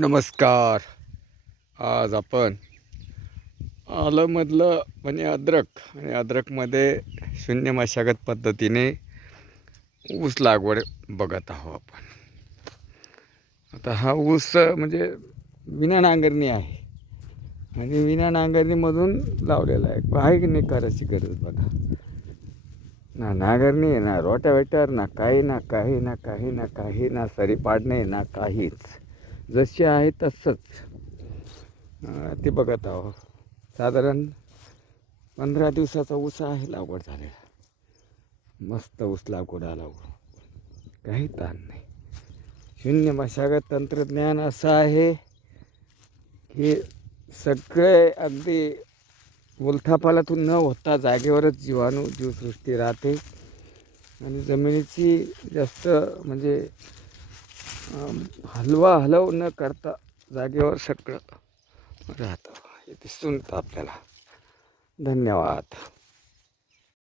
नमस्कार. आज आपण आलमधलं म्हणजे अद्रक आणि अद्रकमध्ये शून्य मशागत पद्धतीने ऊस लागवड बघत आहोत आपण. आता हा ऊस म्हणजे विना नांगरणी आहे आणि विना नांगरणीमधून लावलेला आहे. काही नाही करायची गरज बघा. ना नांगरणी आहे, ना रोटावेटर, ना काही ना सरी पाडणे, ना काहीच. जसे आहे तसंच ते बघत आहो. साधारण 15 दिवसाचा ऊस आहे लागवड झालेला. मस्त ऊस लागवड आला, काही ताण नाही. शून्य मशागत तंत्रज्ञान असं आहे की सगळे अगदी उलथापालातून न होता जागेवरच जीवसृष्टी राहते आणि जमिनीची जास्त म्हणजे हलव न करता जागेवर सगळं राहतं. हे दिसून येतं आपल्याला. धन्यवाद.